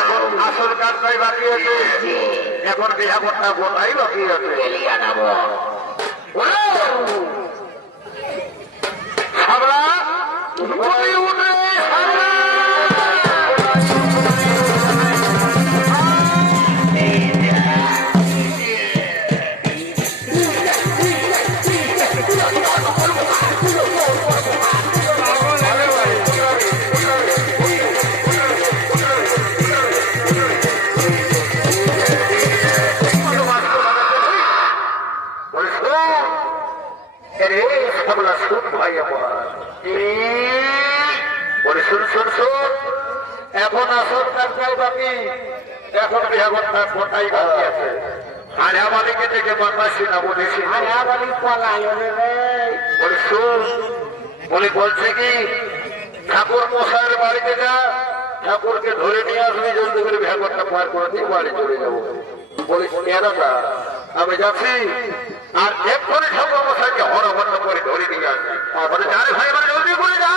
এখন আসল কাজটাই বাকি আছে, এখন বিয়া করতে গোটাই বাকি আছে। সাবরা উঠে উঠে এখন আসল কাজটাই বাকি, এখন বিহাগরটা গোটাই বাকি আছে। হাজাবালিকে থেকে বাতাসি না বলেছি, হাজাবালি পালাই বলে বলছে কি ঠাকুর মশাইয়ের বাড়িতে যা, ঠাকুরকে ধরে নিয়ে আসবি, জলদি করে বিহাগরটা পার করে দিয়ে বাড়ি চলে যাবো। বলি কেন না, আমি যাচ্ছি আর এক্ষণে ঠাকুর মশাইকে হরভন্ন করে ধরে নিয়ে আসবি। তারপরে জানে ভাই এবার জলদি করে যা।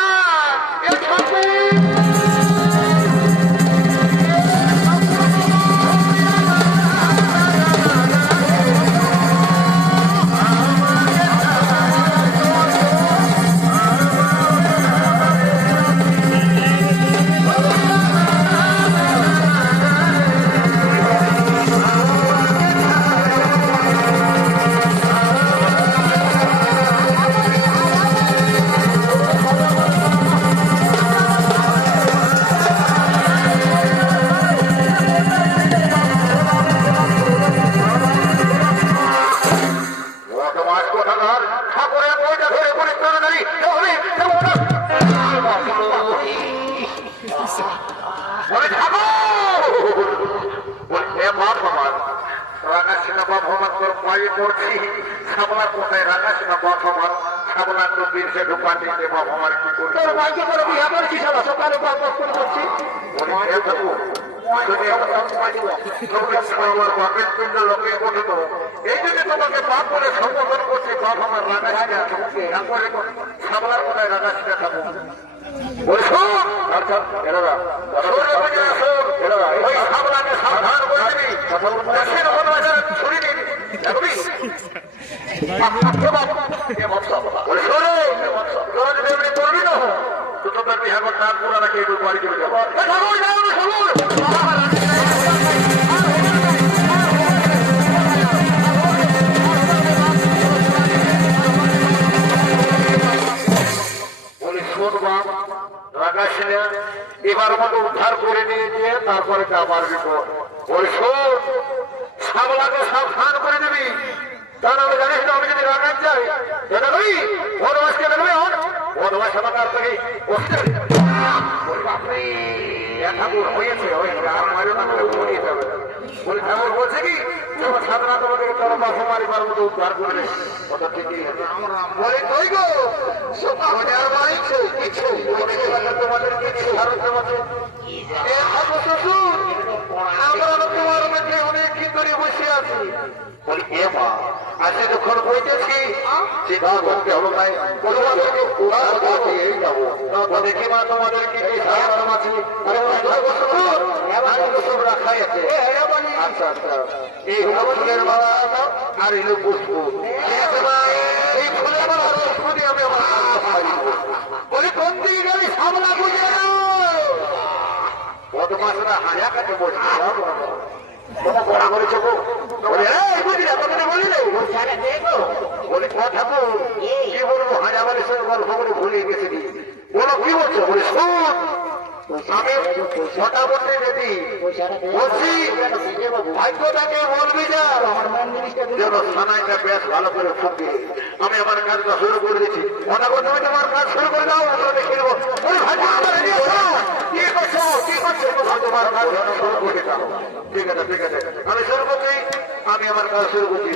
এই জন্য তোমাকে বাপ বলে সম্বোধন করছি, বাপ আমার রাগাছিটা সামলার কোথায় রাগাছিটা থাকবো সাবধান করে দিবি, ছুরি দিবি করবি না তো তোদের বিহাগর তার পুরা রাখি বাড়ি চলে যাবো। এবার মতো উদ্ধার করে নিয়ে গিয়ে তারপরে আমার বিপদ। ওই শোন সাবলাকে সাবধান করে দিবি, তা নাহলে জানিস না আমি যদি রাখার যাই এটা করি বনবাসকে দেখবি বনবাস আমার কাছ থেকে ঠাকুর হয়েছে আর মারে না করে মরিয়ে যাবে। বলি ঠাকুর বলছে কি তোমার সাধনা তোমাদের তোর বাসা মারিবার মতো উদ্ধার করে দেবে। কথা ঠিকই বলে কই গো সোপার বাড়িছে কিছু তোমাদের কিছু ভারতের মধ্যে শ্বশুর আমরা তোমার মধ্যে অনেক কি করে বসে আছি। বলি এ মা আজকে যখন বইতেছি করতে হলো নাই যাবো দেখি মা তোমাদের কি আছে সব রাখাই আছে। আচ্ছা আচ্ছা এই হলো ফুলের মালা আর এলো পুষ্প, এই ফুলের মালা পুষ্প দিয়ে আমি আমার বলি কোন দিকে গেলি সামলা বুঝে কত মাসরা হাজা কাছে বসে পড়া করেছো বলে বলে কথা কি বলবো হাজাবারের সঙ্গে গল্প করে ভুলে গেছে বলো কি বলছো বলে শোন আমি মোটামুটি যদি বলছি ভাগ্যটাকে বলবি যা যেন সানাইটা বেশ ভালো করে ফুটবে। আমি আমার কাজটা শুরু করে দিচ্ছি, মনে করতে তুমি তোমার কাজ শুরু করে দাও, আমরা দেখে নেবো কি করছো কি করছো তোমার কাজ শুরু করে দাও। ঠিক আছে ঠিক আছে আমি শুরু করছি, আমি আমার কাজ শুরু করছি।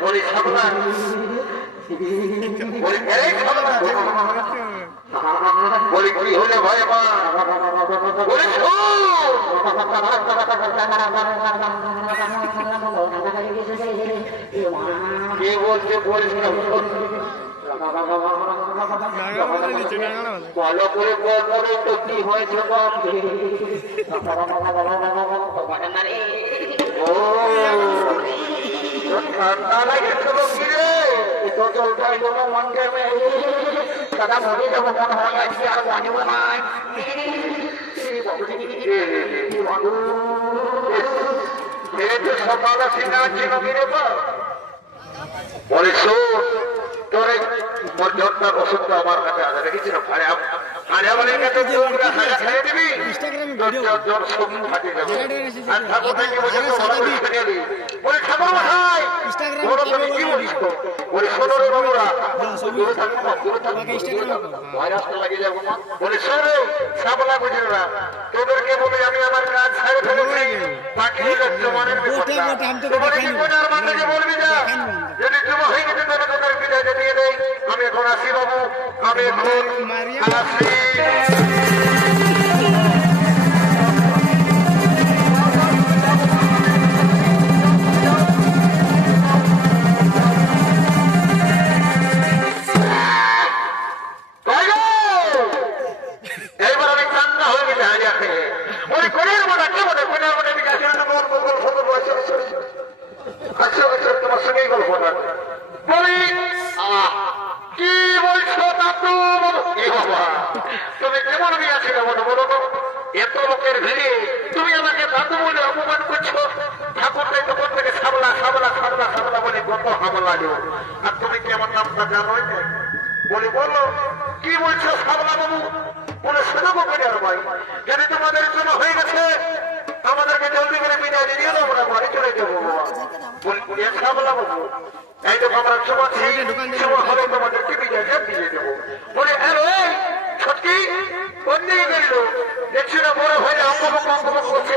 বলি সাবলা বলি এই সাবলা বলি কি হলে ভাই মা বলি কে বলছে বলিস না ভালো করে বলো তো কি হয়েছে ও ঠান্ডা লাগেছিল কি রে তো জলটাই কোনো মন যাবে দাদা মরে যাবো মনে হয় আজকে আর বাঁচব নাই সকালে সিনা ছিল কি রে বলিস তোর মর্যাদার ওষুধটা আমার কাছে আগে রেখেছিল আরে কাছে খাইয়ে দিবি জ্বর সব ফাটে যাবে আর ঠাকুর থেকে বসে বলে ঠাকুর মশাই তুমি কি বলিস তো বলে শোনো রে বাবুরা দূরে থাকবো ভাইরাসটা লাগিয়ে যাবো না বলে শোনো সাবলা বুঝে না তোদেরকে বলে আমি আমার কাজ ছেড়ে ফেলেছি বাকি তোমাদের তোমাদের কি করে আর মাথাকে বলবি না যদি তুমি হয়ে গেছে তবে তোদের বিদায় দিয়ে দেয় আমি এখন আসি বাবু আমি এখন আসি তুমি কেমন বিয়া ছিল বলো তো এত লোকের ভিড়ে তুমি আমাকে দাদু বলে অপমান করছো ঠাকুরটাই তখন থেকে সাবলা সাবলা সাবলা সাবলা বলে কত হামলা দেব আর তুমি কেমন নামটা জানো বলে বললো কি বলছো সাবলা বাবু বলে শোনাবো করে আর ভাই যদি তোমাদের জন্য হয়ে গেছে আমাদেরকে জলদি করে বিদায় দিয়ে দেবো না বাড়ি চলে যাবো বলি সাবলা বাবু এই তো আমরা সময় সময় হলে তোমাদেরকে বিদায় দিয়ে দেবো বলে সত্যি অন্যই গেল দেখছি না বড় হয়ে অঙ্গমক করছে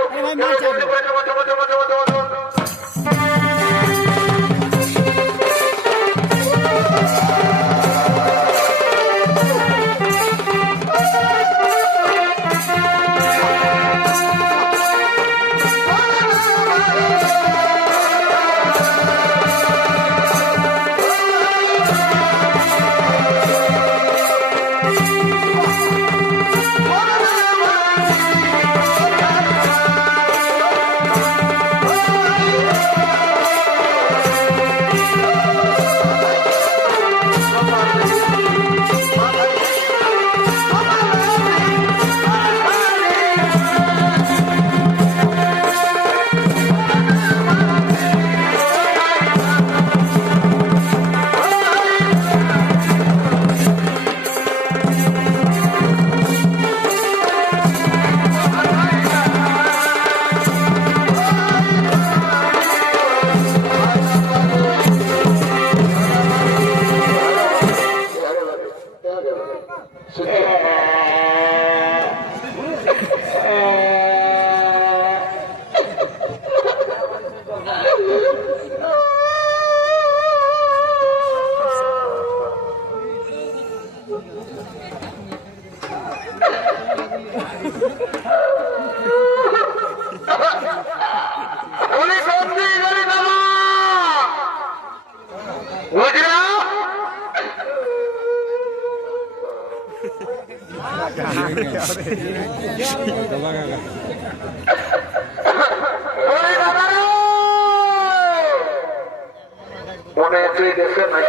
মনে তুই দেখে নাই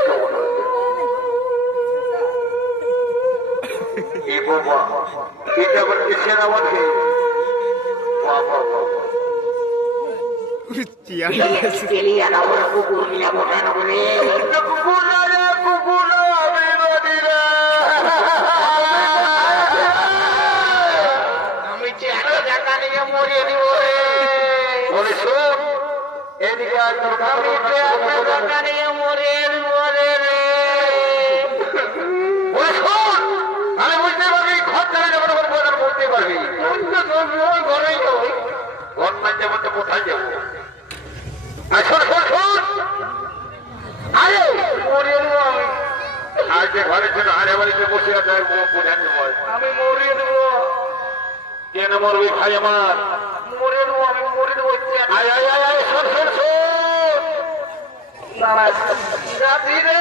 বাবা এটা আবার কিসের আবার আমি চেহারা দেখা নিয়ে মরিয়ে দিব বলে শোন এদিকে আমি চেহারা দেখা নিয়ে মরে মরে রে শোন আমি বুঝতে পারবি ঘর চলে যাবো বলতে পারবি ঘরেই যাবো ঘর মাঝে মধ্যে কোথায় যাবো ঘরের জন্য হারে বাড়িতে বসে আছে বোঝাতে হয় আমি মরিয়ে দেবো। কেন মরবি ভাই আমার মরিয়ে দেবো, আমি মরিয়ে দেবো। আয় আয় আয় আয় শোন শোন শোন দাঁড়া, যাবি রে।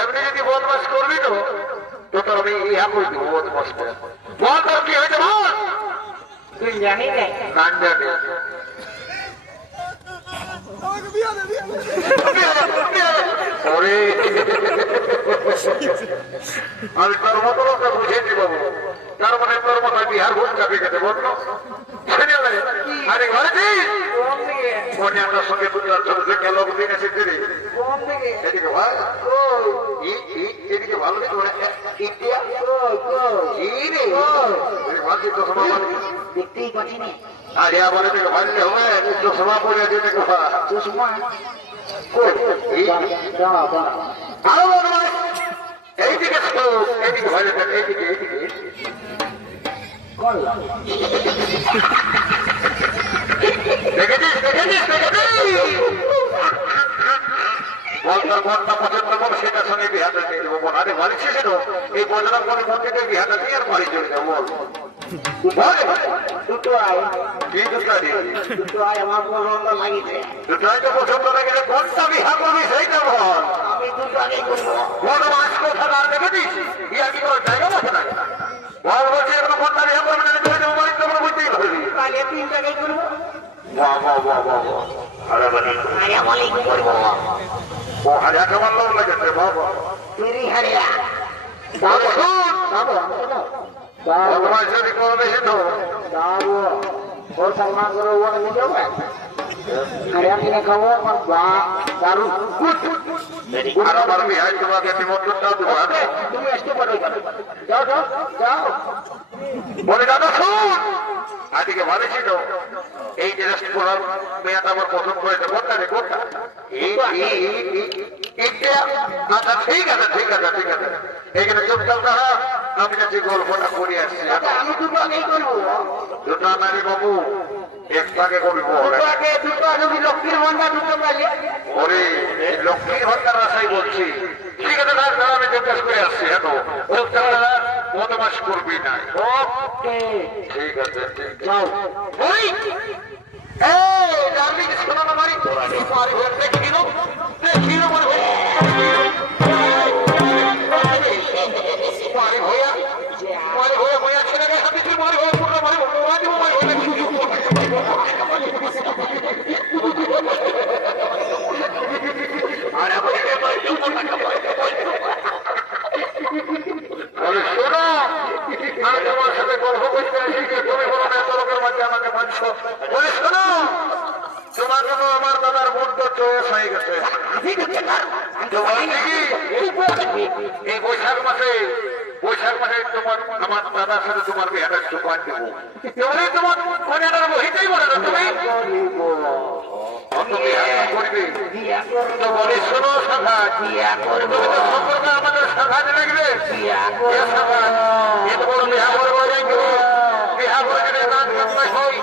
এমনি যদি বদমাস করবি তো তোকে আমি ইহা করে দেবো বদমাস করে বল তোর কি হয়েছে বল তুই জানি না গান জানি ওরে আমি তোর মতো লোকটা বুঝেছি বাবু তার মানে তোর মতো বিহার ভোট চাপে গেছে বললো আরে ঘরে কোন দিকে? কন্যাটার সঙ্গে দুটো লোক দিন এসেছে রে কোন দিকে? এদিকে ভাই এদিকে ভালো দেখো ইন্ডিয়া কি রে ভাবছি তো সময় দেখতেই পাচ্ছি না। আরে আবার এদিকে ভাবলে হবে তো সময় পড়ে আছে দেখো চশমা আরো বদমাস এইদিকে এইদিকে ভালো এইদিকে এইদিকে দেখেছিস দেখেছিস দেখেছিস বলতার বলটা পছন্দ করবো সেটার সঙ্গে বিহাটা দিয়ে দেবো বল আরে বাড়ি শেষে এই বজরার পরে মন্দিরে বিহাটা দিয়ে আর বাড়ি চলে যাবো বল দুটো আয়, কি দুটা দিয়ে দুটো আয় আমার পছন্দ লাগিছে। দুটাই তো পছন্দ লাগলে কোনটা বিহা করবি সেইটা বল আমি দুটো আগেই করবো। বড় মাছ কথা আর দেখেছিস ইয়া কি করে জায়গা বসে না বল বলছি এখন কোনটা বিহা করবি না দেখে দেবো বাড়ি তোমরা বুঝতেই পারবি আগে তিনটা আগেই করবো। বাহ বাহ বাহ বাহ আরে বাড়ি আরে আমারই করবো। ও হাজার কেমন লোক লাগেছে বাবা তুই হারিয়া তাহলে শুন যাবো তোমার যদি কোনো বেশি তো যাবো ওর সালমান করে ও নিয়ে যাবো। হারিয়া কিনে খাবো দারুন। আর আমার বিহার তোমাকে নিমন্ত্রণটাও দেবো তুমি আসতে পারো, যাও যাও যাও। বলে দাদা শুন আজকে ভাবেছিল এই যে পড়ার মেয়াদ আমার পছন্দ হয়েছে কোনটা রে কোনটা আচ্ছা ঠিক আছে ঠিক আছে ঠিক আছে এইখানে চুপচাপ রাখা আমি কাছে গল্পটা করে আসছি আমি দুটো আগেই করবো। দুটা নারী বাবু একটাকে করবো দুটো আগে লক্ষ্মীর ভান্ডার দুটো পাইলে ওরে লক্ষ্মীর ভান্ডার আশাই বলছি ঠিক আছে দাদা আমি জিজ্ঞাসা করে আসছি হ্যাঁ চুপচাপ দাদা বদমাস করবি না ওকে ঠিক আছে ঠিক আছে যাও। ওই এই ডার্লিং শোনো না মারি মারি হয়ে দেখিনো দেখিনো মারি মারি হইয়া হইয়া ছেলেকে সাথে কি মারি হয়ে পুরো মারি মারি মারি আর আমাকে আরে শোনো আমি তোমার সাথে গল্প করতে আসি যে তুমি বলো না এত লোকের মাঝে আমাকে মানছ বলে শোনো তোমার জন্য আমার দাদার মূর্ত চোষ হয়ে গেছে এই বৈশাখ মাসে তোমার আমার দাদার সাথে তোমার বিহারের সুপার দেবো এবারে তোমার কন্যাটার বহিতেই বলে না তুমি করবে তো বলে শোনো শাখা তুমি তো সম্পর্ক আমাদের শাখা লাগবে এত বড় বিহা করবো বিহা করে গেলে গান করতে হয়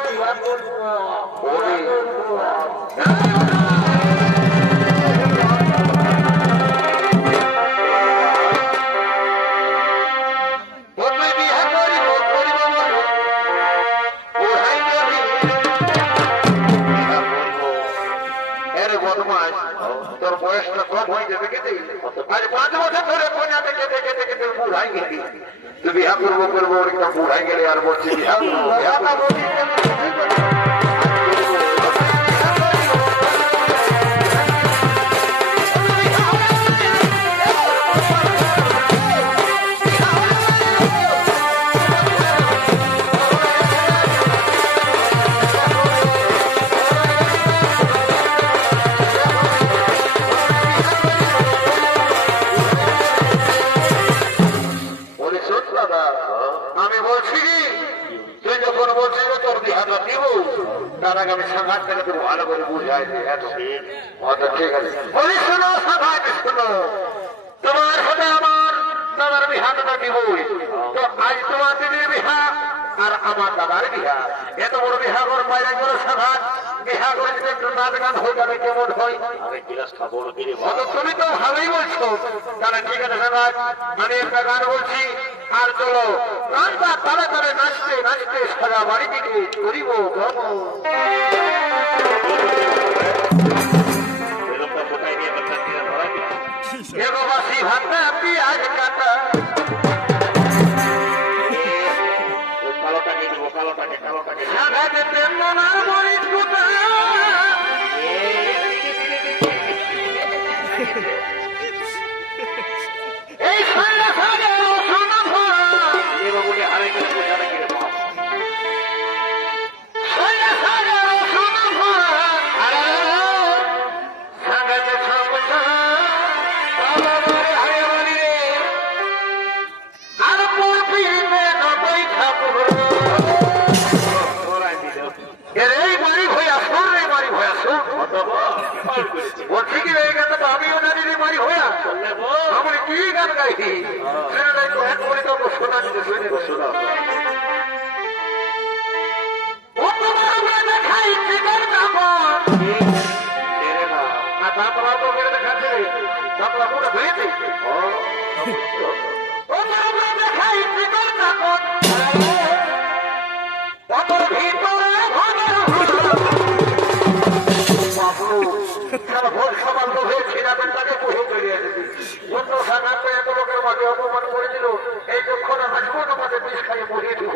তোর বয়সটা কম হয়ে যাবে কেটে আজ 5 বছর ধরে কন্যা থেকে দেখে দেখে তুই বুড়াই গেলি তুই বিহা করবো করবো ওরকম বুড়াই গেলে আর বলছি বিহা করবো আমি বলছি কি তুই যখন বলছিস তোর বিহাটা দিব তার আগে আমি সাংঘাত থেকে তোর ভালো করে বুঝাই দিই এত ঠিক আছে বলি শোনো সবাই শোনো তোমার সাথে আমার দাদার বিহাটা দিবই তো আজ তোমার দিদির বিহা আর আমার দাদার বিহা এত বড় বিহা করে বাইরে করে সাধারণ বিহা করে যদি একটু নাচ গান হয়ে যাবে কেমন হয় তুমি তো ভালোই বলছো তাহলে ঠিক আছে সাধারণ আমি একটা গান বলছি আর চলো গানটা তালে তালে নাচতে নাচতে সারা বাড়ি থেকে করিব এগোবাসী ভাতা পিঁয়াজ কাটা সাধাতে প্রেমনার মরিচ গোটা এই সঙ্গে সঙ্গে সোনা ভরা আরে সঙ্গে সঙ্গে সোনা ভরা আরে সাঙ্গাতে সবসা বাবা হারে বলি রে আর পুর পিনে নবই ঠাকুর এই বাড়ি হইয়া সুর রে বাড়ি হইয়া সুর বলছি কি এই গানটা তো আমিও জানি বাড়ি হইয়া আমার কি গান গাইছি সেটা নাই তো এক বলি তো শোনা দিতে শুনে শোনা ও তোমার মেয়ে খাই চিকেন কাপড় আর তারপর তো মেরে দেখাচ্ছে তারপর পুরো ধুয়েছে ও তোমার মেয়ে খাই চিকেন কাপড় তারপর ভিতরে ভোর সবার লোভে ছিলাবেন তাকে বহে চলিয়ে অন্য সাধারণত এত লোকের মাঝে অপমান করে দিল এই দুঃখটা হাসবন আমাদের বিষ খাইয়ে বহিয়ে দিব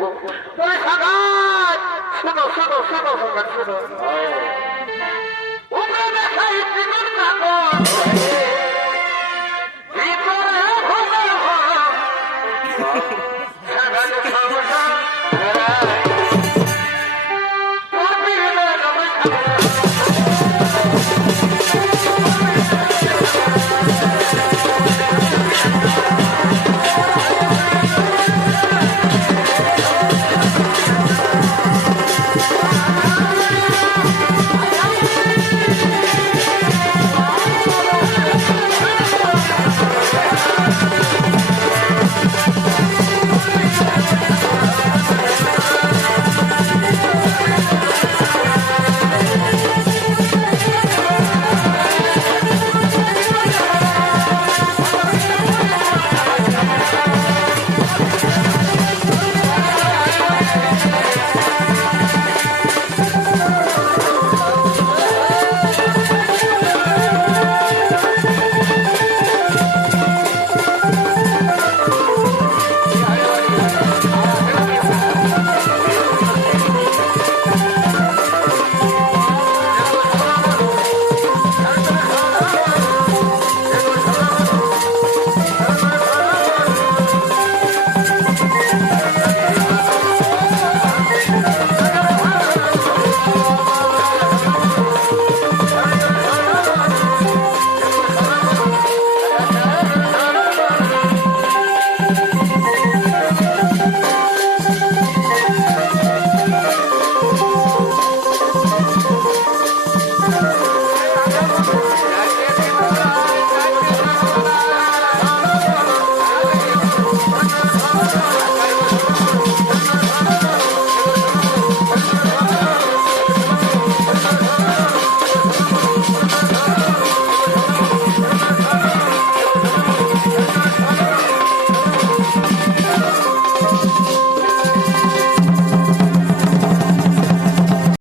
তুমি সাধারণ শোনো শোনো শোনো শোনো শোনো